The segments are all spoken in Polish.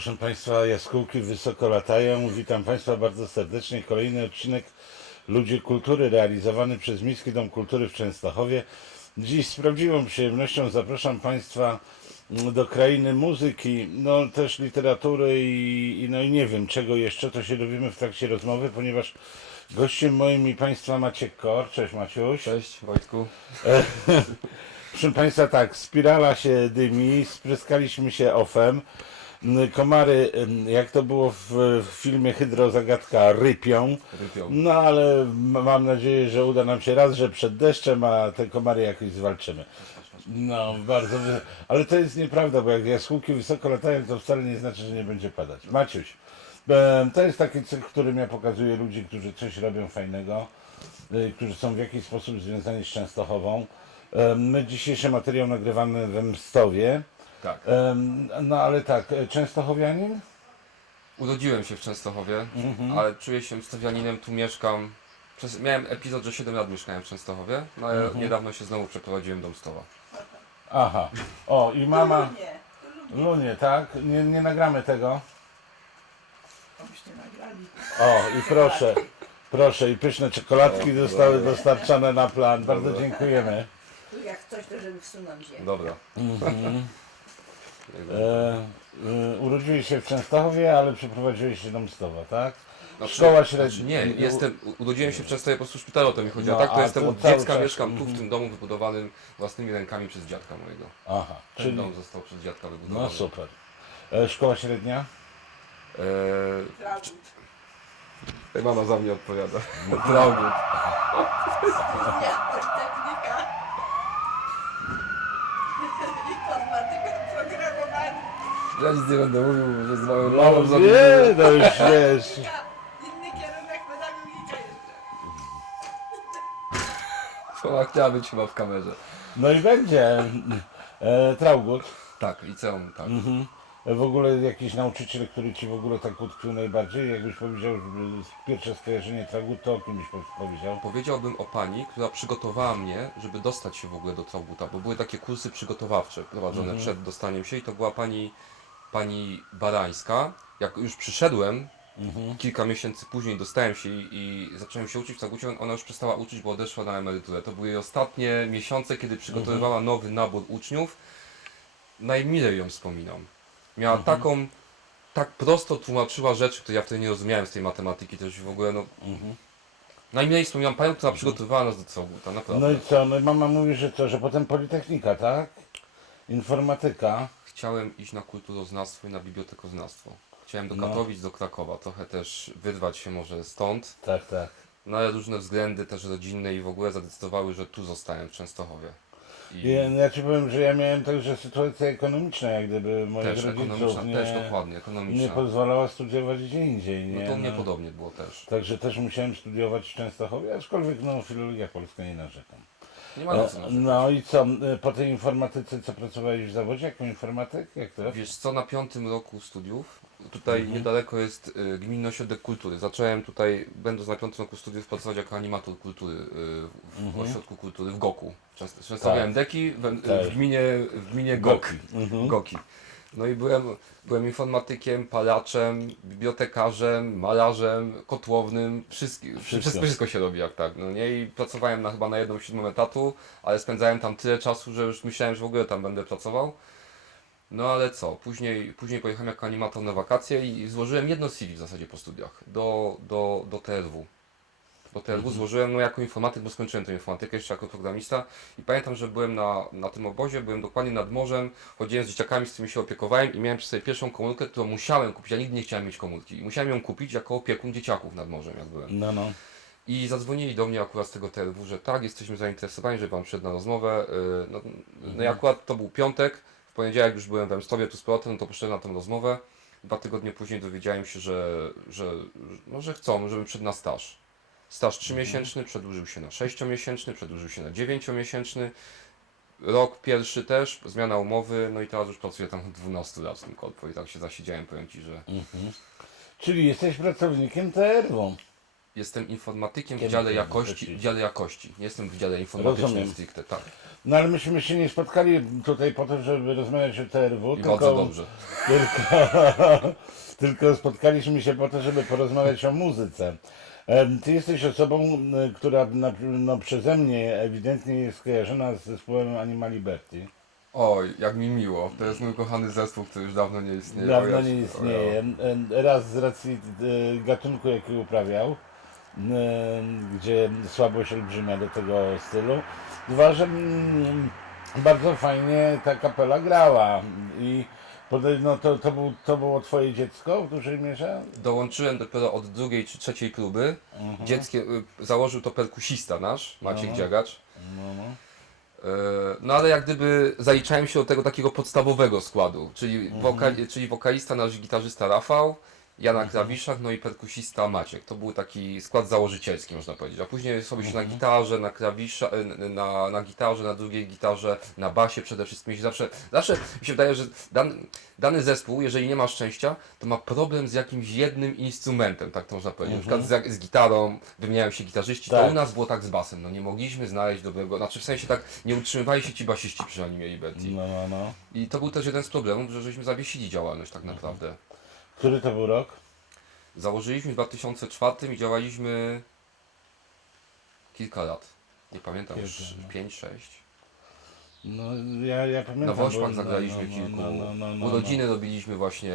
Państwa, jaskółki wysoko latają. Witam Państwa bardzo serdecznie. Kolejny odcinek Ludzie Kultury realizowany przez Miejski Dom Kultury w Częstochowie. Dziś z prawdziwą przyjemnością zapraszam Państwa do krainy muzyki, no też literatury i, i no i nie wiem czego jeszcze, to się dowiemy w trakcie rozmowy, ponieważ gościem moim i Państwa Maciek Kor. Cześć Maciuś. Cześć Wojtku. Proszę Państwa, tak, spirala się dymi, spryskaliśmy się ofem. Komary, jak to było w, w filmie Hydrozagadka, rypią. Rypią. No ale mam nadzieję, że uda nam się raz, że przed deszczem, a te komary jakoś zwalczymy. No, bardzo. Ale to jest nieprawda, bo jak jaskółki wysoko latają, to wcale nie znaczy, że nie będzie padać. Maciuś, to jest taki cykl, w którym ja pokazuję ludzi, którzy coś robią fajnego, y, którzy są w jakiś sposób związani z Częstochową. My dzisiejszy materiał nagrywamy we Mstowie. Tak. Em, No ale tak, e, Częstochowianin? Urodziłem się w Częstochowie, Mhm. ale czuję się Mstowianinem, tu mieszkam. Przez, miałem epizod, że 7 lat mieszkałem w Częstochowie, no ale Mhm. niedawno się znowu przeprowadziłem do Mstowa. Aha. O, i mama. Nie, Lunie, tak? Nie, nie nagramy tego. abyście nagrali. O, i proszę, proszę, i pyszne czekoladki zostały dostarczone na plan. Bardzo dziękujemy. Tu jak coś, to żeby wsunąć je. Dobra. E, e, urodziłeś się w Częstochowie, ale przeprowadziłeś się do Mstowa, tak? Znaczy- Szkoła średnia. Znaczy nie, jestem, urodziłem się w Częstochowie, po prostu w szpitalu o to mi chodzi, No, tak to a jestem od cały dziecka, czas- mieszkam tu w mhm. tym domu wybudowanym własnymi rękami przez dziadka mojego. Aha, Ten czyli. dom został przez dziadka wybudowany. No super. E, szkoła średnia? Eee. Tutaj mama za mnie odpowiada. Traugud. Ja, technika. Informatyka, programowanie. Ja nic nie będę mówił, że z moją No mamą za nie, no już wiesz. Inny kierunek pedagogika jeszcze. Mama chciała być chyba w kamerze. No i będzie. E, Traugut. Tak, liceum, tak. Mhm. W ogóle jakiś nauczyciel, który ci w ogóle tak utkwił najbardziej? Jakbyś powiedział, że pierwsze skojarzenie Traugut, to o kimś powiedział? Powiedziałbym o pani, która przygotowała mnie, żeby dostać się w ogóle do Trauguta, bo były takie kursy przygotowawcze prowadzone przed dostaniem się i to była pani, pani Barańska. Jak już przyszedłem, kilka miesięcy później dostałem się i, i zacząłem się uczyć w Traugucie, ona już przestała uczyć, bo odeszła na emeryturę. To były jej ostatnie miesiące, kiedy przygotowywała nowy nabór uczniów. Najmilej ją wspominam. Miała taką, tak prosto tłumaczyła rzeczy, które ja wtedy nie rozumiałem z tej matematyki też w ogóle, no Najmniej wspominam panią, która przygotowywała nas do Coguta, naprawdę. No i co? No i mama mówi, że co, że potem Politechnika, tak? Informatyka. Chciałem iść na kulturoznawstwo i na bibliotekoznawstwo. Chciałem do No. Katowic, do Krakowa, trochę też wyrwać się może stąd, Tak, tak. no ale różne względy też rodzinne i w ogóle zadecydowały, że tu zostałem w Częstochowie. I Ja, ja ci powiem, że ja miałem także sytuacja ekonomiczna, jak gdyby moich też rodziców ekonomiczna, nie, też dokładnie, nie ekonomiczna. pozwalała studiować gdzie indziej. No Nie? to mnie podobnie było też. Także też musiałem studiować w Częstochowie, aczkolwiek no, filologia polska nie narzekam. Nie ma na narzekać. No i co, e, po tej informatyce co pracowałeś w zawodzie jako informatyk? Jak to? Wiesz co, na piątym roku studiów, tutaj Mhm. niedaleko jest y, Gminny Ośrodek Kultury. Zacząłem tutaj, będąc na piątym roku studiów, pracować jako animator kultury y, w Mhm. Ośrodku Kultury w Goku. Często Częstowiałem deki w, Tak. w, gminie, w gminie Goki. Mhm. Goki. No i byłem, byłem informatykiem, palaczem, bibliotekarzem, malarzem, kotłownym, wszystkim, Wszystko. wszystko. wszystko się robi jak tak, no nie? I pracowałem na, chyba na jedną siódmą etatu, ale spędzałem tam tyle czasu, że już myślałem, że w ogóle tam będę pracował. No ale co, później, później pojechałem jako animator na wakacje i złożyłem jedno CV w zasadzie po studiach do, do, do TRW. Do TRW złożyłem no, jako informatyk, bo skończyłem tę informatykę jeszcze jako programista i pamiętam, że byłem na, na tym obozie, byłem dokładnie nad morzem, chodziłem z dzieciakami, z którymi się opiekowałem i miałem przy sobie pierwszą komórkę, którą musiałem kupić, ja nigdy nie chciałem mieć komórki i musiałem ją kupić jako opiekun dzieciaków nad morzem, jak byłem. No, no. I zadzwonili do mnie akurat z tego TRW, że tak, jesteśmy zainteresowani, że Pan przyszedł na rozmowę. Yy, No, no i akurat to był piątek, w poniedziałek już byłem we Mstowie tu z powrotem, no to poszedłem na tę rozmowę. Dwa tygodnie później dowiedziałem się, że, że, no, że chcą, żebym przyszedł na staż. Staż trzymiesięczny przedłużył się na sześciomiesięczny, przedłużył się na dziewięciomiesięczny. Rok pierwszy też, zmiana umowy, no i teraz już pracuję tam od 12 lat w tym korpo i tak się zasiedziałem, powiem Ci, że Mhm. Czyli jesteś pracownikiem TRW. jestem informatykiem w dziale jakości, w dziale jakości. Nie jestem w dziale informatycznym Rozumiem. stricte, tak. No ale myśmy się nie spotkali tutaj po to, żeby rozmawiać o TRW, I tylko, bardzo dobrze. tylko, tylko spotkaliśmy się po to, żeby porozmawiać o muzyce. Em, Ty jesteś osobą, m, która na, no, przeze mnie ewidentnie jest skojarzona z zespołem Anima Liberty. Oj, jak mi miło. To jest mój kochany zespół, który już dawno nie istnieje. Dawno O nie istnieje. Em, Raz z racji e, gatunku, jaki uprawiał, gdzie słabość olbrzymia do tego stylu. Dwa, że mm, bardzo fajnie ta kapela grała i no, to, to, był, to było twoje dziecko w dużej mierze? Dołączyłem dopiero od drugiej czy trzeciej próby. Mhm. Dzieckie, y, założył to perkusista nasz, Maciek No. Dziagacz. No, no. Ale jak gdyby zaliczałem się do tego takiego podstawowego składu, czyli, Mhm. woka- czyli wokalista, nasz gitarzysta Rafał, ja na klawiszach, no i perkusista Maciek. To był taki skład założycielski, można powiedzieć. A później sobie się na Mhm. gitarze, na klawisza, e, na, na gitarze, na drugiej gitarze, na basie przede wszystkim. się Zawsze, zawsze mi się wydaje, że dan, dany zespół, jeżeli nie ma szczęścia, to ma problem z jakimś jednym instrumentem, tak to można powiedzieć. Na przykład z, z gitarą, wymieniają się gitarzyści, to Tak. u nas było tak z basem. No nie mogliśmy znaleźć dobrego, znaczy w sensie tak nie utrzymywali się ci basiści przy animie Liberty. no, no, no. I to był też jeden z problemów, że żeśmy zawiesili działalność tak naprawdę. Który to był rok? Założyliśmy w 2004 i działaliśmy kilka lat. Nie pamiętam, już no. 5-6. No ja, ja pamiętam. Na Wośpach bo- zagraliśmy no, kilku. No, no, no, no, Urodziny robiliśmy właśnie e,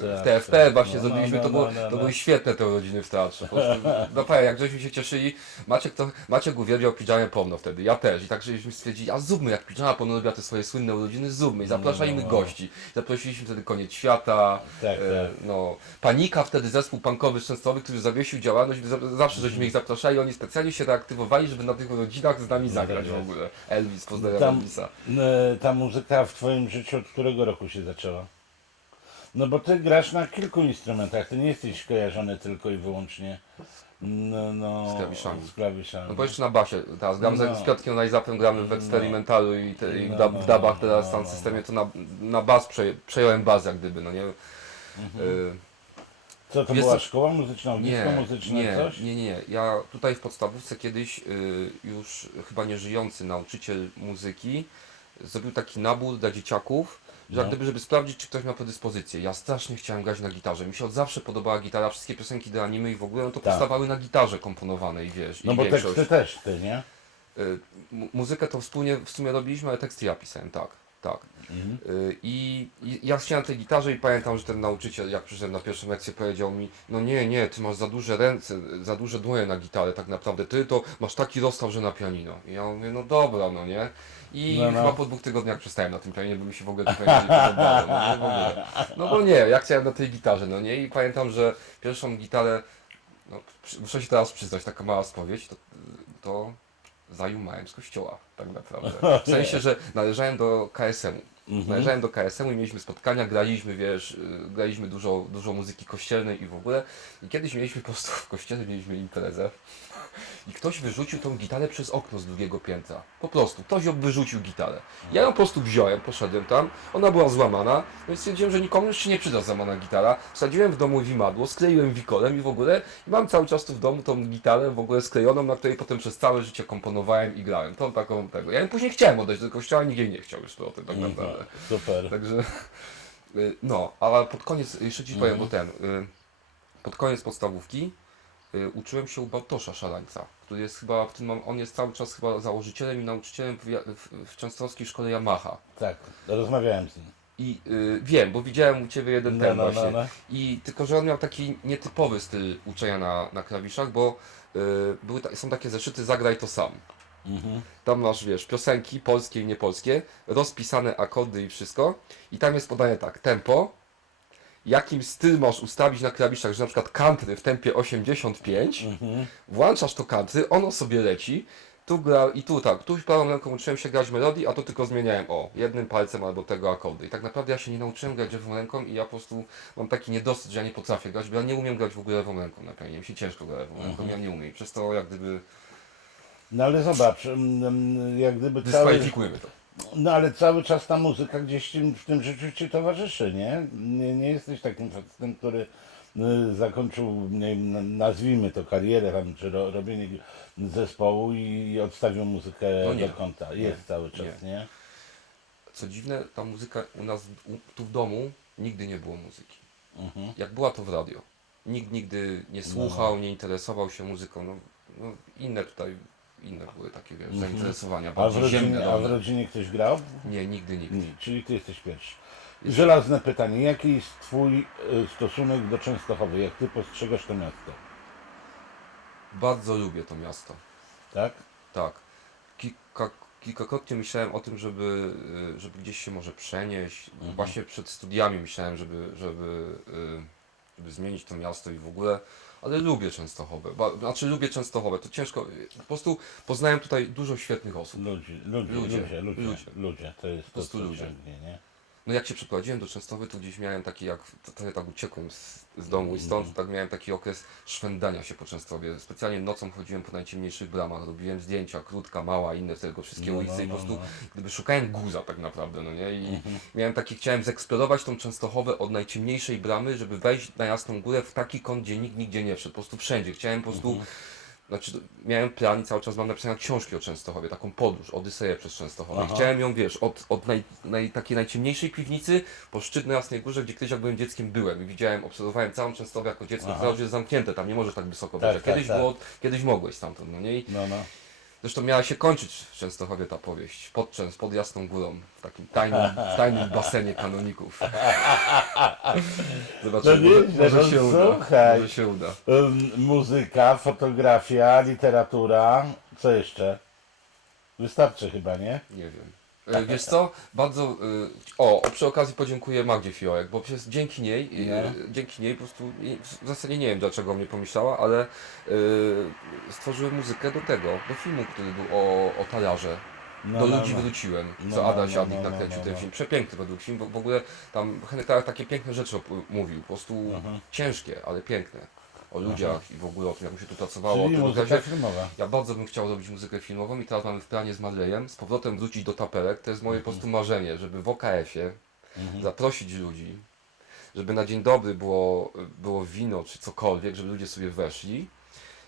w. TFT, właśnie No, zrobiliśmy, no, to, no, było, no, no, to no. były świetne te urodziny w teatrze. Po prostu, Naprawdę, jak żeśmy się cieszyli, Maciek, to, Maciek uwielbiał piżamę pomno wtedy, ja też. I tak żeśmy stwierdzili, a zróbmy, jak piżama pomno robiła te swoje słynne urodziny, zróbmy. I zapraszajmy no. gości. Zaprosiliśmy wtedy Koniec Świata, Tak, e, tak. no, Panika wtedy, zespół punkowy z Częstochowy, który zawiesił działalność, za- zawsze żeśmy ich zapraszali, oni specjalnie się reaktywowali, żeby na tych urodzinach z nami zagrać w ogóle. Elvis, pozdrawiam Tam- Elvisa. E, ta muzyka w Twoim życiu od którego roku się zaczęła? No bo Ty grasz na kilku instrumentach, Ty nie jesteś kojarzony tylko i wyłącznie no, no, Z klawiszami. Z klawiszami. No bo jeszcze na basie, teraz gram No. z, Piotrkiem Najzapem, gramy w Experimentalu i, te, i w, No, no, w no, teraz no, tam no, systemie to na, na bas przejąłem bas jak gdyby, no nie? Mhm. Y, Co to Wiesz była szkoła muzyczna, disco nie, muzyczne, nie, coś? nie, nie. Ja tutaj w podstawówce kiedyś y, już chyba nieżyjący nauczyciel muzyki zrobił taki nabór dla dzieciaków, że jak No. gdyby, żeby sprawdzić, czy ktoś ma predyspozycję. Ja strasznie chciałem grać na gitarze. Mi się od zawsze podobała gitara, wszystkie piosenki do anime i w ogóle no to Tak. powstawały na gitarze komponowane i wiesz, No i bo większość. teksty też Ty, nie? Y, mu- muzykę to wspólnie w sumie robiliśmy, ale teksty ja pisałem, tak, tak. Mhm. Y, I, I ja chciałem na tej gitarze i pamiętam, że ten nauczyciel, jak przyszedłem na pierwszą lekcję, powiedział mi, no nie, nie, ty masz za duże ręce, za duże dłonie na gitarę, tak naprawdę, ty to masz taki rozstaw, że na pianino. I ja mówię, no dobra, no nie. I No, no. chyba po dwóch tygodniach przestałem na tym pianinie, bo mi się w ogóle to pianino nie podobało, no, nie, w ogóle. no bo nie, ja chciałem na tej gitarze, no nie, i pamiętam, że pierwszą gitarę, no, muszę się teraz przyznać, taka mała spowiedź, to, to zajumałem z kościoła, tak naprawdę. W sensie, że należałem do KSM-u. Mhm. Należałem do KSM-u i mieliśmy spotkania, graliśmy, wiesz, y, graliśmy dużo, dużo muzyki kościelnej i w ogóle. I kiedyś mieliśmy po prostu w kościele mieliśmy imprezę i ktoś wyrzucił tą gitarę przez okno z drugiego piętra. Po prostu, ktoś ją wyrzucił gitarę. Ja ją po prostu wziąłem, poszedłem tam, ona była złamana, więc stwierdziłem, że nikomu już się nie przyda złamana gitara. Wsadziłem w domu wimadło, skleiłem wikolem i w ogóle i mam cały czas tu w domu tą gitarę w ogóle sklejoną, na której potem przez całe życie komponowałem i grałem. Tą taką tego. Ja ją później chciałem oddać do kościoła, nikt jej nie chciał już to o tym tak naprawdę. Super. Także, y, no, ale pod koniec, jeszcze Ci powiem, bo ten, y, pod koniec podstawówki uczyłem się u Bartosza Szarańca, który jest chyba, w tym, on jest cały czas chyba założycielem i nauczycielem w, w, w Częstochowskiej Szkole Yamaha. Tak, rozmawiałem z nim. I y, wiem, bo widziałem u Ciebie jeden ten No, no, właśnie. no, no. I tylko, że on miał taki nietypowy styl uczenia na, na klawiszach, bo y, były ta, są takie zeszyty Zagraj to sam. Mhm. Tam masz, wiesz, piosenki polskie i niepolskie, rozpisane akordy i wszystko. I tam jest podane tak, tempo, jakim styl masz ustawić na klawiszach, że na przykład country w tempie 85, Mhm. włączasz to country, ono sobie leci, tu gra i tu tak, tu prawą ręką uczyłem się grać melodii, a tu tylko zmieniałem, o, jednym palcem albo tego akordy. I tak naprawdę ja się nie nauczyłem grać lewą ręką i ja po prostu mam taki niedosyt, że ja nie potrafię grać, bo ja nie umiem grać w ogóle lewą ręką na pianinie, mi się ciężko gra lewą ręką, ja nie umiem. Przez to jak gdyby No ale zobacz, mm, jak gdyby cały, dyskwalifikujemy to. No ale cały czas ta muzyka gdzieś tym, w tym życiu ci towarzyszy, nie? Nie, nie jesteś takim facetem, który y, zakończył, nie nazwijmy to karierę tam, czy ro, robienie zespołu i odstawił muzykę No nie. do kąta. Jest cały czas, Nie. nie? Co dziwne, ta muzyka u nas u, tu w domu nigdy nie było muzyki. Mhm. Jak była to w radio. Nikt nigdy nie słuchał, nie interesował się muzyką. No, no inne tutaj, inne były takie wiesz, zainteresowania, Mhm. A w, bardziej ziemne. rodzinie, a w rodzinie ktoś grał? Nie, nigdy nikt. Nie, czyli ty jesteś pierwszy. Żelazne pytanie. Jaki jest twój y, stosunek do Częstochowy? Jak ty postrzegasz to miasto? Bardzo lubię to miasto. Tak? Tak. Kilka, kilkakrotnie myślałem o tym, żeby, y, żeby gdzieś się może przenieść. Mhm. Właśnie przed studiami myślałem, żeby, żeby, y, żeby zmienić to miasto i w ogóle. Ale lubię Częstochowę. Ba- Znaczy lubię Częstochowę. To ciężko. Po prostu poznałem tutaj dużo świetnych osób. Ludzi, ludzie, Ludzie, ludzie, ludzie, ludzie, ludzie. To jest to, prostu co ludzie. ciągnie, nie? No jak się przeprowadziłem do Częstochowy, to gdzieś miałem taki, jak to- trochę tak uciekłem z, z domu i stąd tak miałem taki okres szwendania się po Częstochowie. Specjalnie nocą chodziłem po najciemniejszych bramach, robiłem zdjęcia, krótka, mała, inne z tego wszystkie No, ulice no, i po no, prostu no. gdyby szukałem guza tak naprawdę, no nie? I miałem taki, chciałem zeksplorować tą Częstochowę od najciemniejszej bramy, żeby wejść na Jasną Górę w taki kąt, gdzie nikt nigdzie nie wszedł, po prostu wszędzie. Chciałem po prostu znaczy, miałem plan i cały czas mam napisane książki o Częstochowie, taką podróż, Odyseję przez Częstochowę. Aha. chciałem ją, wiesz, od, od naj, naj, takiej najciemniejszej piwnicy po szczyt na Jasnej Górze, gdzie kiedyś jak byłem dzieckiem byłem i widziałem, obserwowałem całą Częstochowę jako dziecko, już jest zamknięte, tam nie możesz tak wysoko Tak, tak, kiedyś tak. było, kiedyś mogłeś stamtąd, no nie? I No, no. Zresztą miała się kończyć w Częstochowie ta powieść, pod, Częst, pod Jasną Górą, w takim tajnym, w tajnym basenie kanoników. Zobaczymy, No może, nieźle, może no się uda. słuchaj. Może się uda. Ym, muzyka, fotografia, literatura. Co jeszcze? Wystarczy chyba, nie? Nie wiem. E, Wiesz co, bardzo. e, O, przy okazji podziękuję Magdzie Fiołek, bo przez dzięki niej, e, dzięki niej po prostu, nie- w zasadzie nie wiem dlaczego mnie pomyślała, ale e, stworzyłem muzykę do tego, do filmu, który był o, o talarze. No, do no, ludzi no. wróciłem, No, co no, Adam no, Siadnik no, no, nakręcił no, ten no. film. Przepiękny według film, bo w ogóle tam Henryk Talar takie piękne rzeczy op- mówił, po prostu Mhm. ciężkie, ale piękne. O ludziach i w ogóle o tym, jak mu się tu pracowało. o Czyli tym muzyka okresie. filmowa. Ja bardzo bym chciał robić muzykę filmową i teraz mamy w planie z Marlejem z powrotem wrócić do tapelek. To jest moje po prostu marzenie, żeby w OKF-ie zaprosić ludzi, żeby na dzień dobry było, było wino czy cokolwiek, żeby ludzie sobie weszli.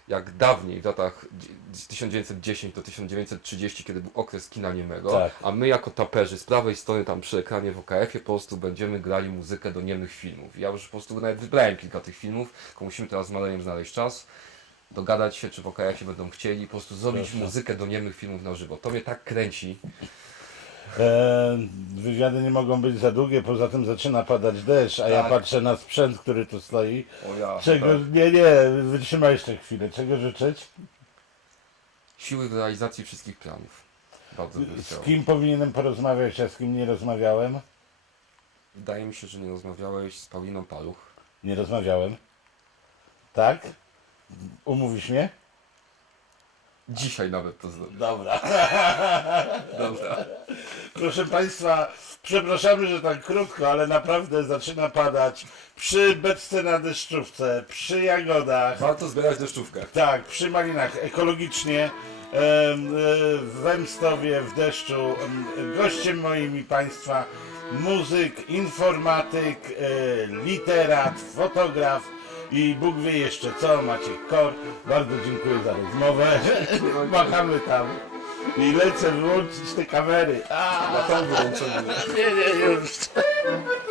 Jak dawniej, w latach dzie- z 1910 do 1930, kiedy był okres kina niemego, Tak. a my jako taperzy z prawej strony tam przy ekranie w OKF-ie po prostu będziemy grali muzykę do niemych filmów. Ja już po prostu nawet wybrałem kilka tych filmów, tylko musimy teraz z Marlejem znaleźć czas dogadać się, czy w OKF-ie będą chcieli, po prostu zrobić Proszę. muzykę do niemych filmów na żywo. To mnie tak kręci. E, wywiady nie mogą być za długie, poza tym zaczyna padać deszcz, a ja Tak. patrzę na sprzęt, który tu stoi. O ja, Czego, tak. nie, nie, wytrzymaj jeszcze chwilę. Czego życzyć? Siły w realizacji wszystkich planów. Bardzo bym chciał. Z kim powinienem porozmawiać, a z kim nie rozmawiałem? Wydaje mi się, że nie rozmawiałeś z Pauliną Paluch. Nie rozmawiałem. Tak? Umówisz mnie? Dzisiaj nawet to zrobię. Dobra. Dobra. Proszę Państwa, przepraszamy, że tak krótko, ale naprawdę zaczyna padać przy beczce na deszczówce, przy jagodach, Warto zbierać deszczówkę. tak, przy malinach, ekologicznie, em, e, w deszczu. Em, Gościem moim i Państwa muzyk, informatyk, e, literat, fotograf i Bóg wie jeszcze co, Maciek Kor. Bardzo dziękuję za rozmowę. Machamy tam. I lecę wyłączyć te kamery. A, Na wyłączenie. nie, nie, już.